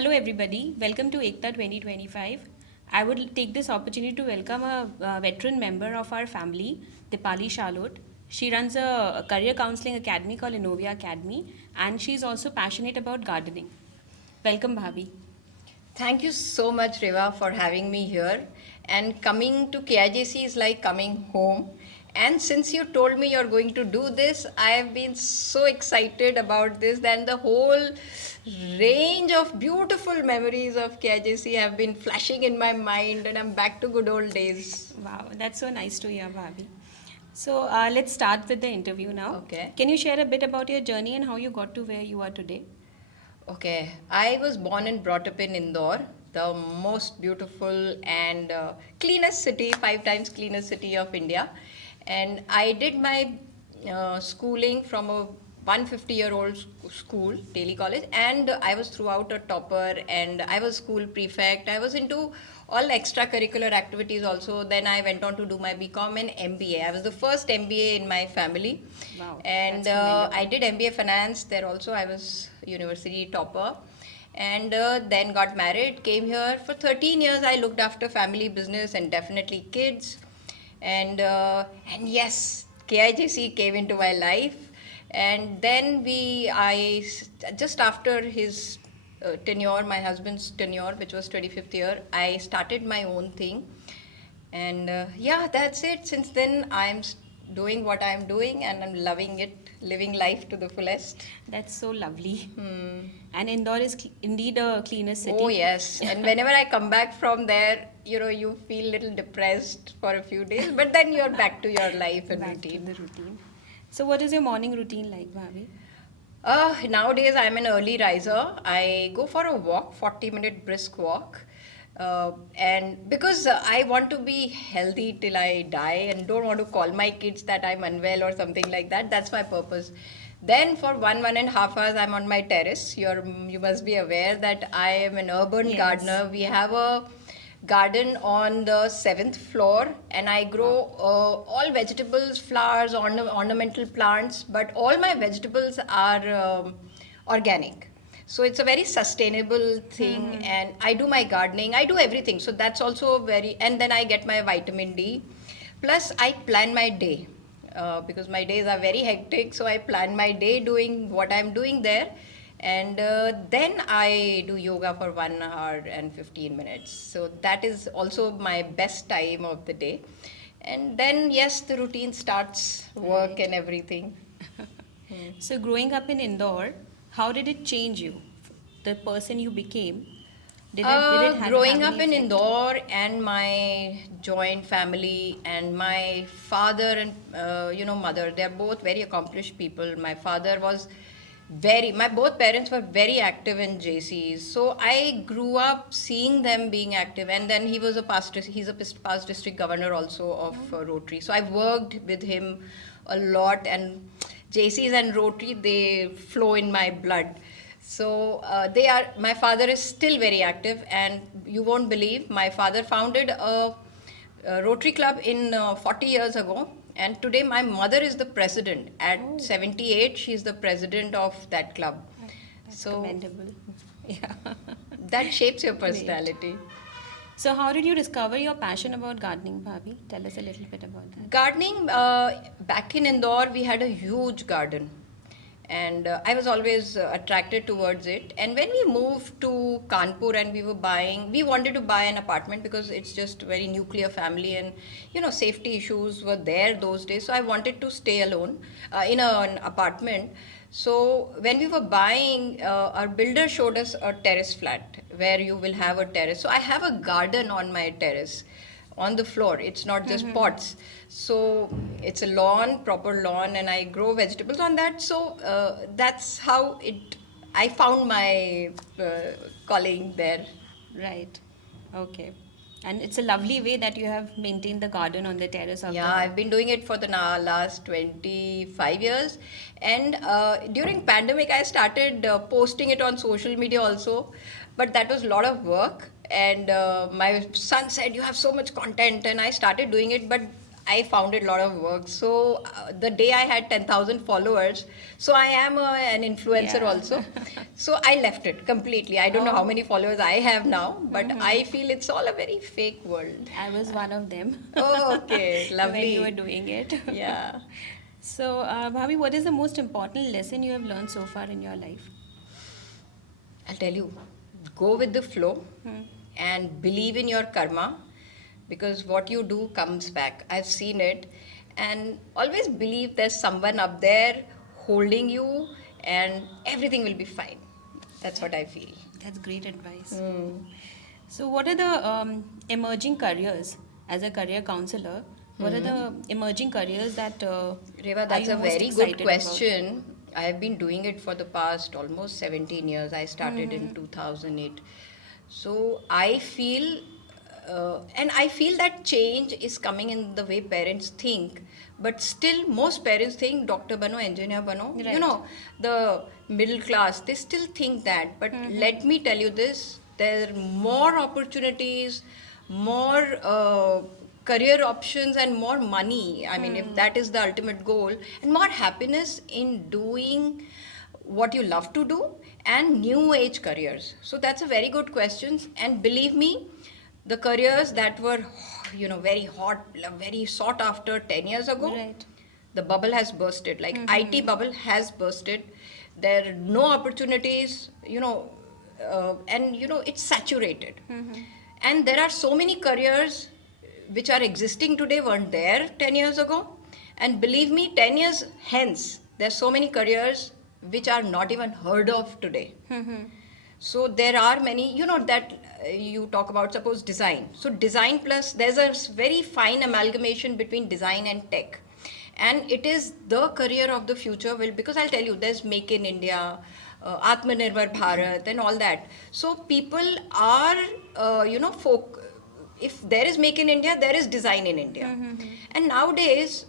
Hello, everybody. Welcome to Ekta 2025. I would take this opportunity to welcome a veteran member of our family, Dipali Shalot. She runs a career counseling academy called Innovia Academy, and she's also passionate about gardening. Welcome, Bhavi. Thank you so much, Reva, for having me here. And coming to KIJC is like coming home. And since you told me you're going to do this, I have been so excited about this. Then the whole range of beautiful memories of KIJC have been flashing in my mind, and I'm back to good old days. Wow, that's so nice to hear, Bhavi. So let's start with the interview now. Okay. Can you share a bit about your journey and how you got to where you are today? Okay, I was born and brought up in Indore, the most beautiful and cleanest city, 5 times cleanest city of India. And I did my schooling from a 150-year-old school, Daily College, and I was throughout a topper, and I was school prefect. I was into all extracurricular activities also. Then I went on to do my BCom and MBA. I was the first MBA in my family. Wow, And that's commendable. I did MBA finance there also. I was university topper, and then got married, came here for 13 years. I looked after family business and definitely kids, and yes, KIJC came into my life. And then just after his tenure, my husband's tenure, which was 25th year, I started my own thing. And yeah, that's it. Since then, doing what I'm doing, and I'm loving it, living life to the fullest. That's so lovely. And Indore is indeed a cleanest city. Oh, yes. And whenever I come back from there, you feel a little depressed for a few days, but then you're back to your life and Back to routine. the routine. So, what is your morning routine like, Bhavi? Nowadays, I'm an early riser. I go for a walk, 40-minute brisk walk. And because I want to be healthy till I die and don't want to call my kids that I'm unwell or something like that, that's my purpose. Then for 1.5 hours, I'm on my terrace. You must be aware that I am an urban Yes. gardener. We have a garden on the 7th floor, and I grow all vegetables, flowers, ornamental plants, but all my vegetables are organic. So it's a very sustainable thing, and I do my gardening, I do everything. So that's also and then I get my vitamin D. Plus, I plan my day because my days are very hectic. So I plan my day doing what I'm doing there, and then I do yoga for 1 hour and 15 minutes. So that is also my best time of the day. And then, yes, the routine starts, work Right. and everything. So, growing up in Indore, how did it change you? The person you became? Did it have Growing have up any in effect? Indore and my joint family and my father and mother, they're both very accomplished people. My father was my both parents were very active in JCs. So I grew up seeing them being active, and then he's a past district governor also of Rotary. So I've worked with him a lot, and JCs and Rotary, they flow in my blood. So my father is still very active, and you won't believe, my father founded a Rotary Club in 40 years ago, and today my mother is the president. At Oh. 78, she's the president of that club. That's So commendable. Yeah. that shapes your Great. personality. So, how did you discover your passion about gardening, Bhavi? Tell us a little bit about that. Gardening, back in Indore, we had a huge garden, and I was always attracted towards it. And when we moved to Kanpur and we wanted to buy an apartment because it's just very nuclear family, and safety issues were there those days. So I wanted to stay alone in an apartment. So when we were buying, our builder showed us a terrace flat where you will have a terrace. So I have a garden on my terrace on the floor. It's not just pots. So it's a lawn, proper lawn, and I grow vegetables on that. So that's how I found my calling there. Right. Okay. And it's a lovely way that you have maintained the garden on the terrace of Yeah, the I've been doing it for the last 25 years. And during pandemic, I started posting it on social media also. But that was a lot of work. And my son said, you have so much content. And I started doing it. But I found it a lot of work. So the day I had 10,000 followers, so I am an influencer Yeah. also. So I left it completely. I don't know how Oh. many followers I have now, but I feel it's all a very fake world. I was one of them. Oh, okay, When you were lovely. doing it. Yeah. So, Bhavi, what is the most important lesson you have learned so far in your life? I'll tell you, go with the flow Hmm. and believe in your karma because what you do comes back. I've seen it, and always believe there's someone up there holding you and everything will be fine. That's what I feel. That's great advice. Hmm. So, what are the emerging careers as a career counselor? What are the emerging careers that Reva, are that's you a most very good excited question. I have been doing it for the past almost 17 years. I started in 2008. So I feel, and I feel that change is coming in the way parents think. But still, most parents think doctor bano, engineer bano. You Right. know, the middle class, they still think that. But let me tell you this, there are more opportunities, more career options and more money. I mean, if that is the ultimate goal, and more happiness in doing what you love to do and new age careers. So that's a very good question. And believe me, the careers that were, very hot, very sought after 10 years ago, Right. the bubble has bursted. Like IT bubble has bursted. There are no opportunities, and it's saturated. And there are so many careers which are existing today weren't there 10 years ago. And believe me, 10 years hence, there's so many careers which are not even heard of today. So there are many, that you talk about, suppose design. So design plus, there's a very fine amalgamation between design and tech. And it is the career of the future will, because I'll tell you, there's Make in India, Atmanirbhar Bharat and all that. So people are, if there is Make in India, there is design in India. And nowadays,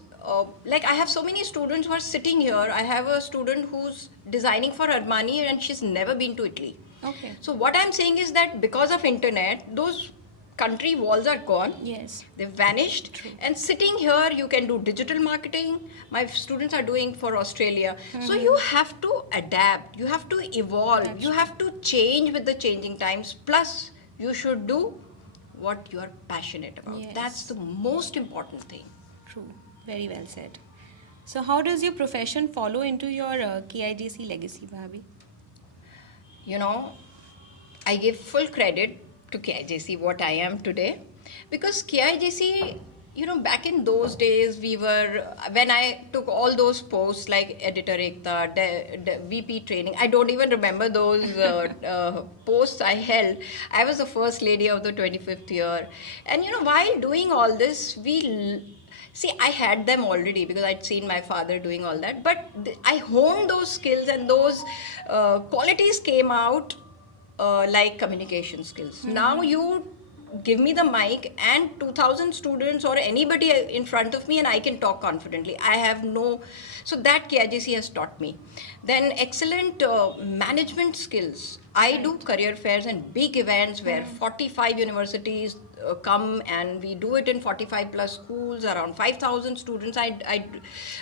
like I have so many students who are sitting here. I have a student who's designing for Armani and she's never been to Italy. Okay. So what I'm saying is that because of internet, those country walls are gone. Yes. They've vanished. True. And sitting here, you can do digital marketing. My students are doing for Australia. So you have to adapt. You have to evolve. You have to change with the changing times. Plus, you should do what you are passionate about. Yes. That's the most important thing. True. Very well said. So, how does your profession follow into your KIGC legacy, Bhabi? I give full credit to KIJC what I am today because KIJC, back in those days when I took all those posts like editor Ekta, VP training, I don't even remember those posts I held. I was the first lady of the 25th year. And while doing all this, see, I had them already because I'd seen my father doing all that. But I honed those skills and those qualities came out like communication skills. Now you give me the mic and 2,000 students or anybody in front of me and I can talk confidently. I have so that KIGC has taught me. Then excellent management skills. I do career fairs and big events where 45 universities come and we do it in 45 plus schools, around 5,000 students.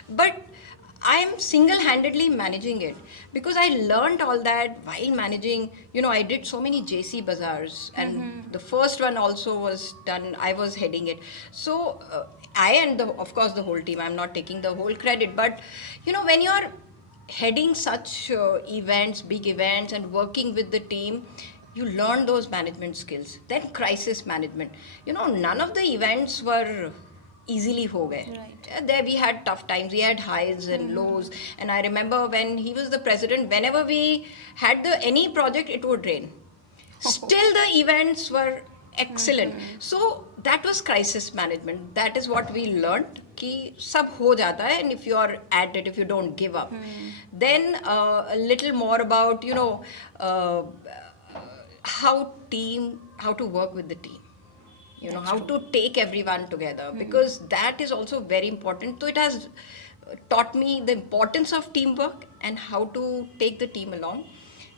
But I'm single-handedly managing it because I learned all that while managing. I did so many JC bazaars, and the first one also was done. I was heading it. So I and of course the whole team. I'm not taking the whole credit, but when you're heading such events, big events, and working with the team, you learn those management skills. Then crisis management. None of the events were easily ho gaye. Right. There we had tough times, we had highs and lows. And I remember when he was the president, whenever we had any project, it would rain. Still the events were excellent. So that was crisis management. That is what we learned. Ki sab ho jata hai, and if you are at it, if you don't give up. Then a little more about how to work with the team. How to take everyone together because that is also very important. So it has taught me the importance of teamwork and how to take the team along.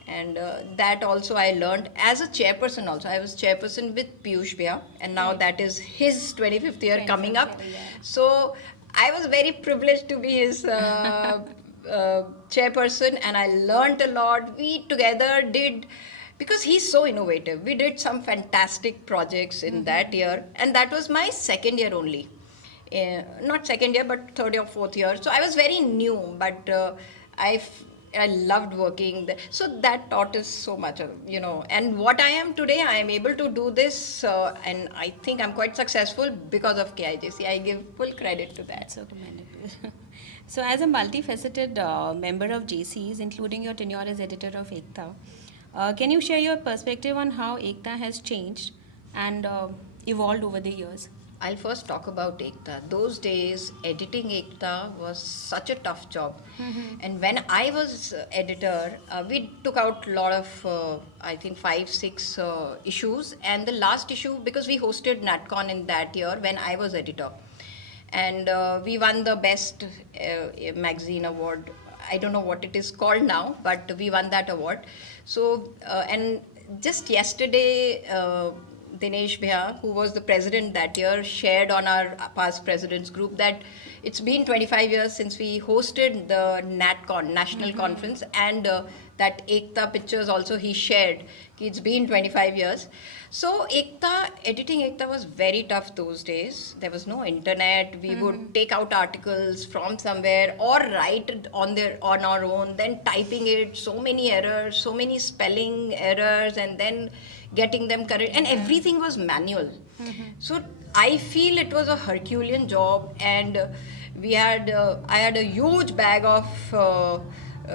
And that also I learned as a chairperson also. I was chairperson with Piyush Bhaiya, and now that is his 25th year coming up. 25th year, yeah. So I was very privileged to be his chairperson, and I learned a lot. We together did, because he's so innovative, we did some fantastic projects in that year, and that was my second year only. Not second year, but third or fourth year. So I was very new, but I loved working there. So that taught us so much, And what I am today, I am able to do this, and I think I'm quite successful because of KIJC. I give full credit to that. That's so commendable. So, as a multifaceted member of JCs, including your tenure as editor of Ekta, can you share your perspective on how Ekta has changed and evolved over the years? I'll first talk about Ekta. Those days, editing Ekta was such a tough job. And when I was editor, we took out a lot of, I think, 5, 6 issues. And the last issue, because we hosted NatCon in that year when I was editor. And we won the best magazine award. I don't know what it is called now, but we won that award. So, and just yesterday, Dinesh Bhaiya, who was the president that year, shared on our past presidents group that it's been 25 years since we hosted the NatCon, National Conference, and that Ekta pictures also he shared. It's been 25 years. So Ekta, editing Ekta was very tough those days. There was no internet. We would take out articles from somewhere or write it on our own, then typing it, so many errors, so many spelling errors, and then getting them correct, and everything was manual. So I feel it was a Herculean job, and I had a huge bag of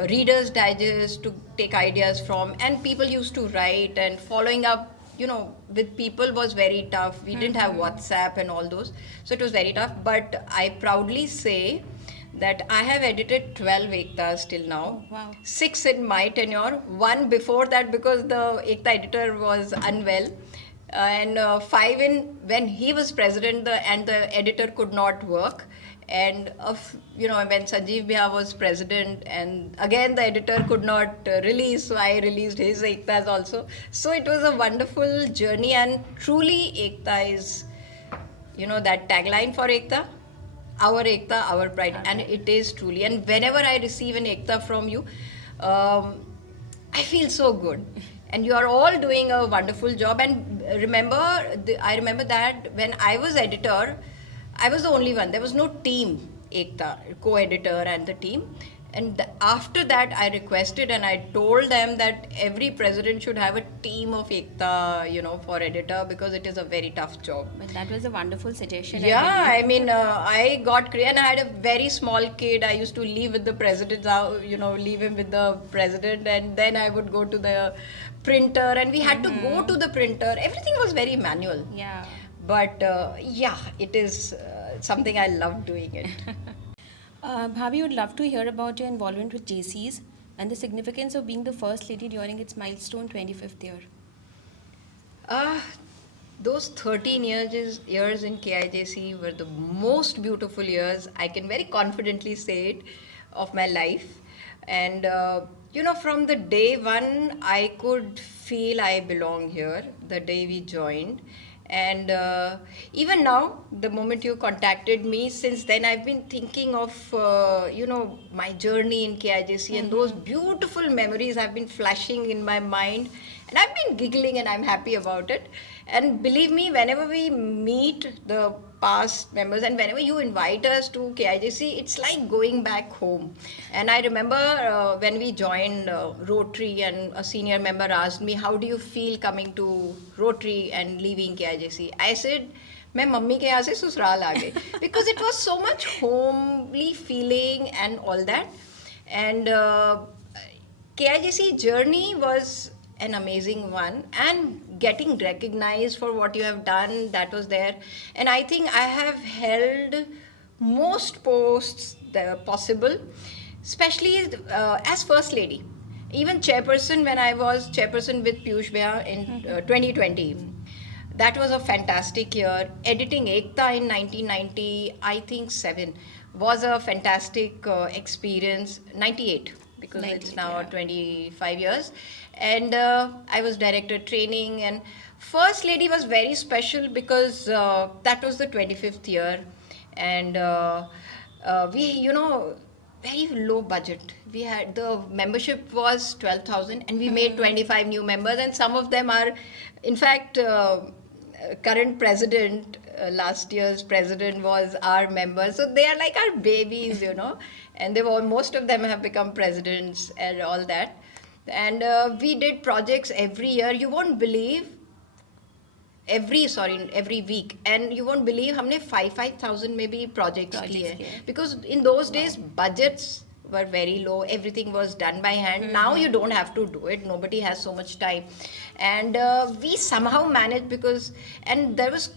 Reader's Digest to take ideas from, and people used to write, and following up, with people was very tough. We didn't have WhatsApp and all those, so it was very tough. But I proudly say that I have edited 12 Ektas till now. Oh, wow. 6 in my tenure, 1 before that because the Ekta editor was unwell, and 5 when he was president and the editor could not work. And when Sanjeev Bhaiya was president, and again the editor could not release, so I released his Ektas also. So it was a wonderful journey, and truly Ekta is, that tagline for Ekta, our pride, and it is truly. And whenever I receive an Ekta from you, I feel so good. And you are all doing a wonderful job. And I remember that when I was editor, I was the only one. There was no team, Ekta, co-editor and the team. And after that, I requested and I told them that every president should have a team of Ekta, for editor, because it is a very tough job. But that was a wonderful suggestion. Yeah, I mean, I got creative, and I had a very small kid. I used to leave with the president, leave him with the president, and then I would go to the printer, and we had to go to the printer. Everything was very manual. Yeah. But it is something I love doing it. Bhavi would love to hear about your involvement with JCs and the significance of being the first lady during its milestone 25th year. Those 13 years in KIJC were the most beautiful years, I can very confidently say it, of my life. And from the day one, I could feel I belong here, the day we joined. And even now, the moment you contacted me, since then I've been thinking of, my journey in KIJC, and those beautiful memories have been flashing in my mind. And I've been giggling, and I'm happy about it. And believe me, whenever we meet the past members and whenever you invite us to KIJC, it's like going back home. And I remember when we joined Rotary, and a senior member asked me, how do you feel coming to Rotary and leaving KIJC? I said, मैं mummy के यहाँ से ससुराल आ गई, because it was so much homely feeling and all that. And KIJC journey was an amazing one, and getting recognized for what you have done, that was there. And I think I have held most posts possible, especially as first lady, even chairperson, when I was chairperson with Piyush Bhaiya in 2020. That was a fantastic year. Editing Ekta in 1990, I think 7, was a fantastic experience. 98. because Like it's it, now yeah. 25 years. And I was director training, and first lady was very special because that was the 25th year. And we, very low budget. We had, the membership was 12,000 and we made 25 new members, and some of them are, in fact, current president, last year's president was our member, so they are like our babies, and they were, most of them have become presidents and all that. And we did projects every year, you won't believe, every week, and you won't believe हमने 5,000 maybe projects Projects किए, किए. because in those days budgets were very low, everything was done by hand. Now you don't have to do it, nobody has so much time. And we somehow managed, because, and there was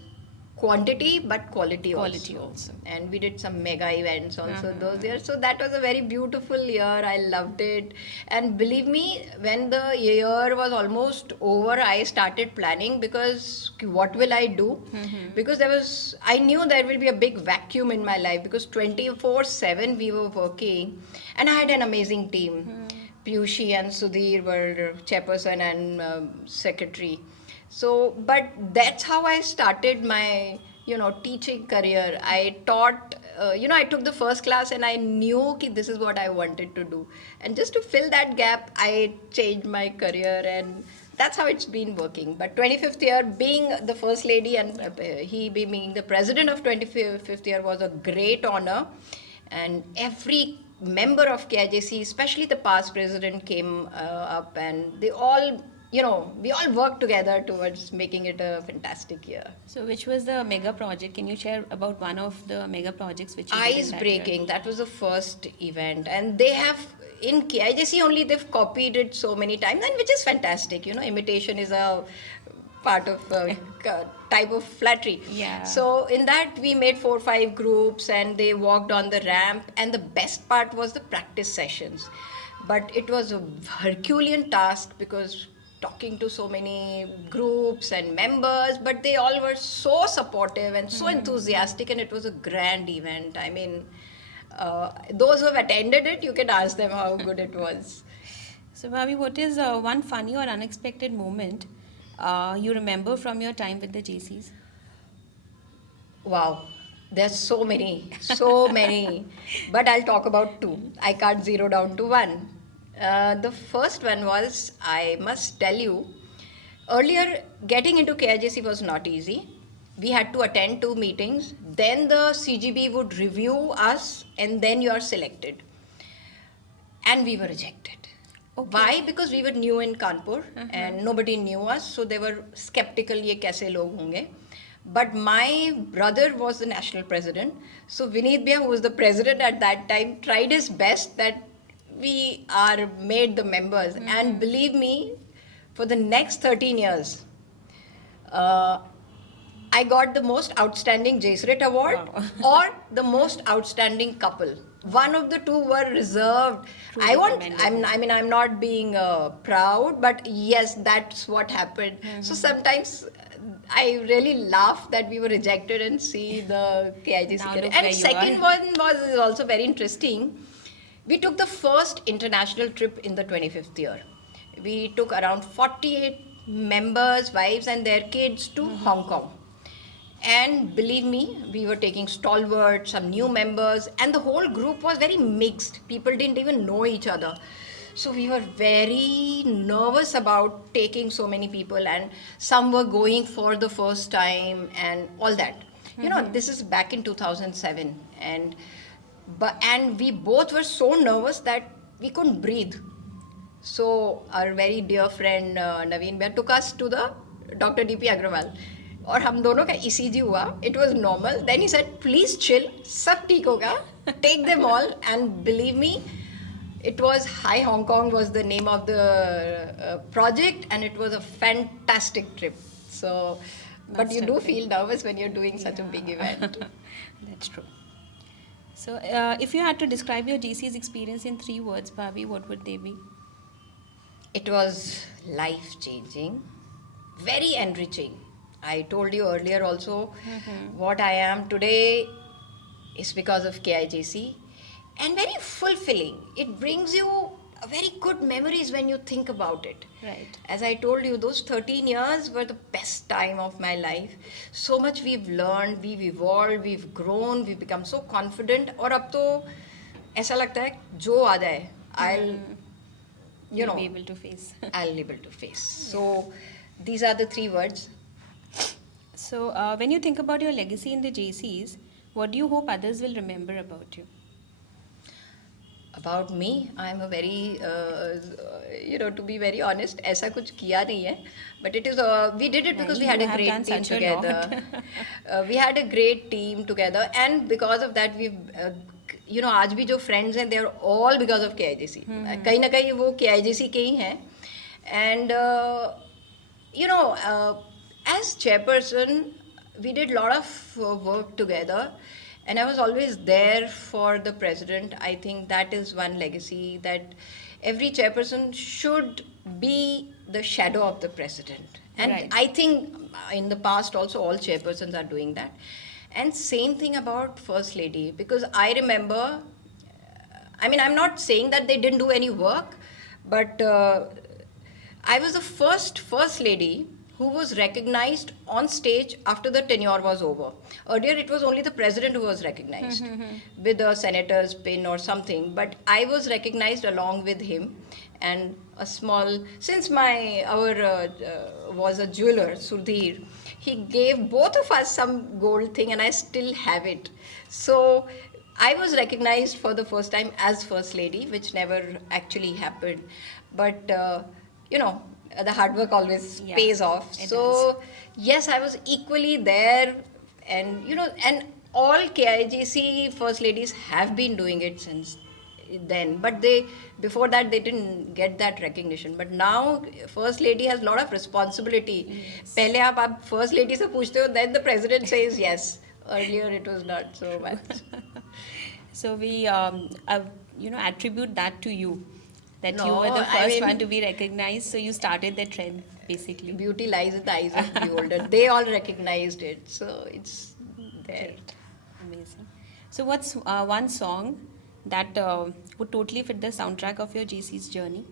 quantity but quality Quality also. also. And we did some mega events also those years, so that was a very beautiful year, I loved it. And believe me, when the year was almost over, I started planning, because what will I do? Because I knew there will be a big vacuum in my life, because 24/7 we were working, and I had an amazing team. Piyushi and Sudhir were chairperson and secretary. So, but that's how I started my, teaching career. I taught, I took the first class and I knew that this is what I wanted to do. And just to fill that gap, I changed my career, and that's how it's been working. But 25th year, being the first lady and he being the president of 25th year was a great honor. And every member of KIJC, especially the past president, came up, and they all, we all worked together towards making it a fantastic year. So, which was the mega project? Can you share about one of the mega projects which you did in Ice that breaking, year? that was the first event, and they have, in KIJC only, they've copied it so many times, and which is fantastic. Imitation is a part of type of flattery. Yeah. So in that we made 4 or 5 groups, and they walked on the ramp, and the best part was the practice sessions. But it was a Herculean task, because talking to so many groups and members, but they all were so supportive and so enthusiastic, and it was a grand event. I mean, those who have attended it, you can ask them how good it was. So, Bhavi, what is one funny or unexpected moment you remember from your time with the JCs? Wow, there's so many, so many. But I'll talk about 2. I can't zero down to one. The first one was, I must tell you, earlier getting into KIJC was not easy. We had to attend 2 meetings, then the CGB would review us, and then you are selected. And we were rejected. Okay. Why? Because we were new in Kanpur and nobody knew us, so they were skeptical, ye kaise log honge. But my brother was the national president, so Vineet Bhaiya, who was the president at that time, tried his best that we are made the members. And believe me, for the next 13 years, I got the most outstanding JSRIT award or the most outstanding couple. One of the 2 were reserved. Truly I'm not being proud, but yes, that's what happened. So sometimes I really laugh that we were rejected and see the KIJC Now career. look where And you second are. one was also very interesting. We took the first international trip in the 25th year. We took around 48 members, wives and their kids to Hong Kong. And believe me, we were taking stalwarts, some new members, and the whole group was very mixed. People didn't even know each other. So we were very nervous about taking so many people, and some were going for the first time and all that. This is back in 2007, and we both were so nervous that we couldn't breathe. So our very dear friend Naveen Bhaiya took us to the Dr. D.P. Agrawal. और हम दोनों का ECG हुआ. It was normal. Then he said, please chill, सब ठीक होगा. Take them all. And believe me, it was Hi Hong Kong was the name of the project, and it was a fantastic trip. So, but Must you have do been. feel nervous when you're doing such a big event. That's true. So, if you had to describe your GC's experience in 3 words, Bhavi, what would they be? It was life-changing, very enriching. I told you earlier also, what I am today is because of KIJC, and very fulfilling. It brings you very good memories when you think about it. Right. As I told you, those 13 years were the best time of my life. So much we've learned, we've evolved, we've grown, we've become so confident. और अब तो ऐसा लगता है जो आ जाए, I'll, you You'll know, be able to face. I'll be able to face. So these are the three words. So, when you think about your legacy in the JCs, what do you hope others will remember about you? About me, I'm a very, to be very honest, ऐसा कुछ किया नहीं है. But it is, we did it because we Nahi, had you a have great done team such a together. lot. We had a great team together, and because of that, we've, आज भी जो friends हैं, they are all because of KIGC. कहीं ना कहीं वो KIGC के ही हैं. And, as chairperson, we did a lot of work together. And I was always there for the president. I think that is one legacy, that every chairperson should be the shadow of the president. And Right. I think in the past also all chairpersons are doing that. And same thing about First Lady, because I remember, I'm not saying that they didn't do any work, but I was the First Lady who was recognized on stage after the tenure was over. Earlier, it was only the president who was recognized with a senator's pin or something, but I was recognized along with him. And a small, since our was a jeweler, Sudhir, he gave both of us some gold thing, and I still have it. So I was recognized for the first time as First Lady, which never actually happened. But, the hard work always Yeah, pays off. it So, yes, I was equally there. And, and all KIGC First Ladies have been doing it since then. But before that, they didn't get that recognition. But now, First Lady has a lot of responsibility. पहले आप First Lady से पूछते हो, then the president says yes. Earlier, it was not so much. So we, attribute that to you, that you No, were the I first mean- one to be recognized. So you started the trend, basically. Beauty lies in the eyes of the beholder. They all recognized it. So, it's there. Great. Amazing. So what's one song that would totally fit the soundtrack of your JC's journey?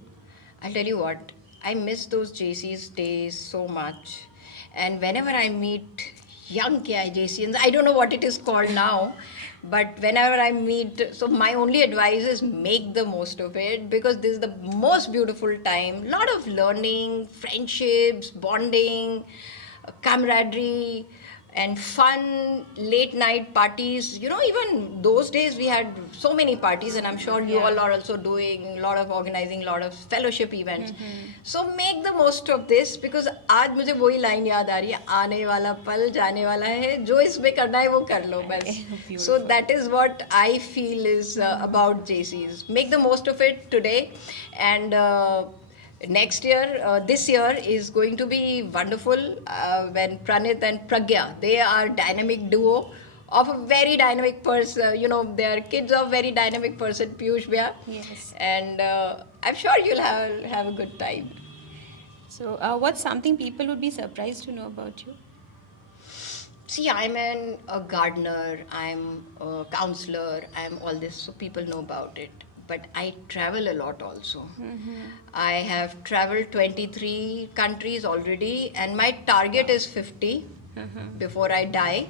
I'll tell you what, I miss those JC's days so much. And whenever I meet young KIJCians, I don't know what it is called now, but whenever I meet, so my only advice is make the most of it, because this is the most beautiful time. Lot of learning, friendships, bonding, camaraderie, and fun late night parties. Even those days we had so many parties, and I'm sure you Yeah. all are also doing a lot of organizing, a lot of fellowship events. So make the most of this, because आज मुझे वही line याद आ रही है, आने वाला पल जाने वाला है, जो इसमें करना है वो कर लो बस. Beautiful. So that is what I feel is about JCs. Make the most of it today, and next year, this year is going to be wonderful when Pranit and Pragya, they are dynamic duo of a very dynamic person. They are kids of very dynamic person, Piyush Bhaiya. Yes. And I'm sure you'll have a good time. So what's something people would be surprised to know about you? See, I'm a gardener, I'm a counselor, I'm all this, so people know about it. But I travel a lot also. I have traveled 23 countries already, and my target is 50 before I die.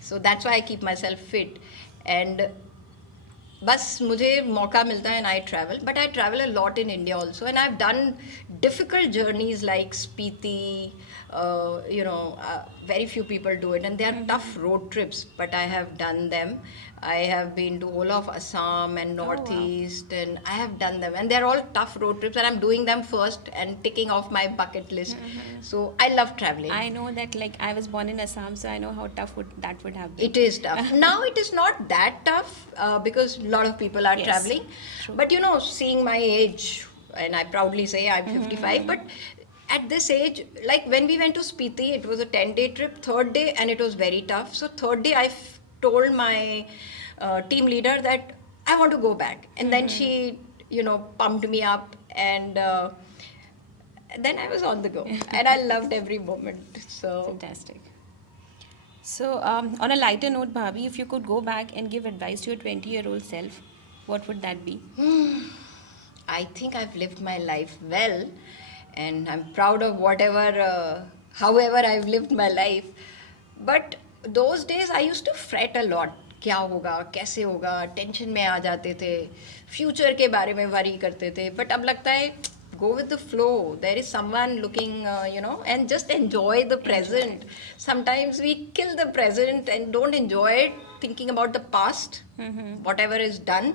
So that's why I keep myself fit. And बस मुझे मौका मिलता है and I travel, but I travel a lot in India also, and I've done difficult journeys like Spiti. Very few people do it, and they are tough road trips, but I have done them. I have been to all of Assam and Northeast, and I have done them, and they're all tough road trips, and I'm doing them first and ticking off my bucket list. So I love traveling. I know that, like, I was born in Assam, so I know how tough that would have been. It is tough. Now it is not that tough because a lot of people are Yes, traveling. true. But seeing my age, and I proudly say I'm 55, but at this age, like when we went to Spiti, it was a 10-day trip. Third day, and it was very tough. So third day, I told my team leader that I want to go back, and then she, pumped me up, and then I was on the go, and I loved every moment. So. Fantastic. So, on a lighter note, Bhabhi, if you could go back and give advice to your 20-year-old self, what would that be? I think I've lived my life well, and I'm proud of however I've lived my life. But those days I used to fret a lot. क्या होगा, कैसे होगा, tension में आ जाते थे, future के बारे में वरी करते थे. बट अब लगता है go with the flow. There is someone looking, and just enjoy the present. Sometimes we kill the present and don't enjoy it, thinking about the past, whatever is done,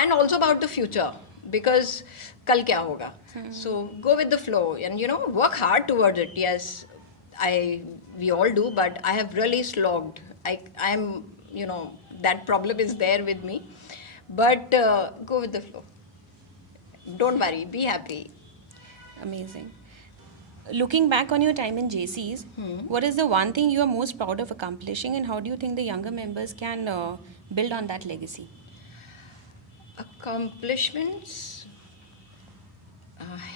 and also about the future, because kal kya hoga. So go with the flow and work hard towards it. Yes, we all do, but I have really slogged. I'm that problem is there with me, but go with the flow. Don't worry, be happy. Amazing. Looking back on your time in JCs, what is the one thing you are most proud of accomplishing, and how do you think the younger members can build on that legacy? Accomplishments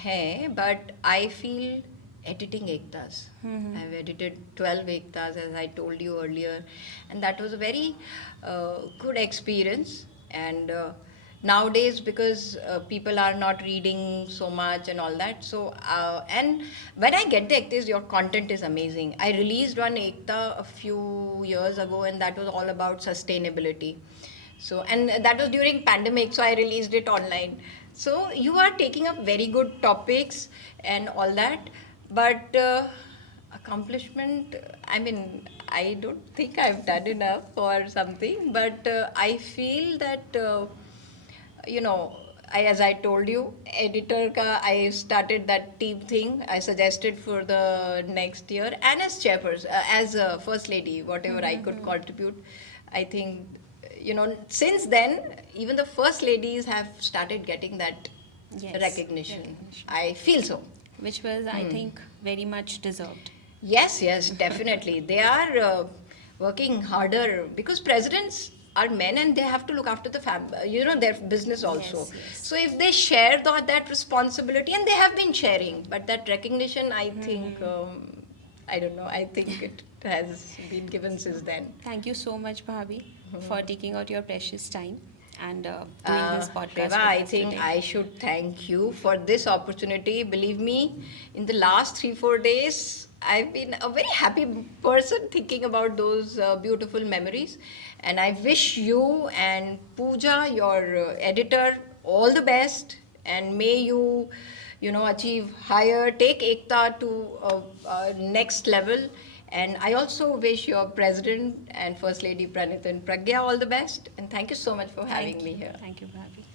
hai, but I feel editing ektas. I've edited 12 ektas, as I told you earlier, and that was a very good experience. And nowadays, because people are not reading so much and all that, so and when I get the ektas, your content is amazing. I released one ekta a few years ago, and that was all about sustainability. So, and that was during pandemic, so I released it online. So you are taking up very good topics and all that, but accomplishment, I mean, I don't think I've done enough or something, but I feel that as I told you, editor ka, I started that team thing. I suggested for the next year, and as chairperson, as a first lady, whatever I could contribute. I think, since then, even the first ladies have started getting that recognition. I feel so. Which was, I think, very much deserved. Yes, definitely. They are working harder because presidents are men and they have to look after the their business also. Yes. So if they share that responsibility, and they have been sharing, but that recognition, I think, I don't know, I think it has been given since then. Thank you so much, Bhabi, for taking out your precious time and doing this podcast. Reva, with I us think today. I should thank you for this opportunity. Believe me, in the last 3-4 days, I've been a very happy person thinking about those beautiful memories. And I wish you and Pooja, your editor, all the best. And may you, achieve higher, take Ekta to next level. And I also wish your president and First Lady Pranit and Pragya all the best. And thank you so much for having me here. Thank you, Bhabi.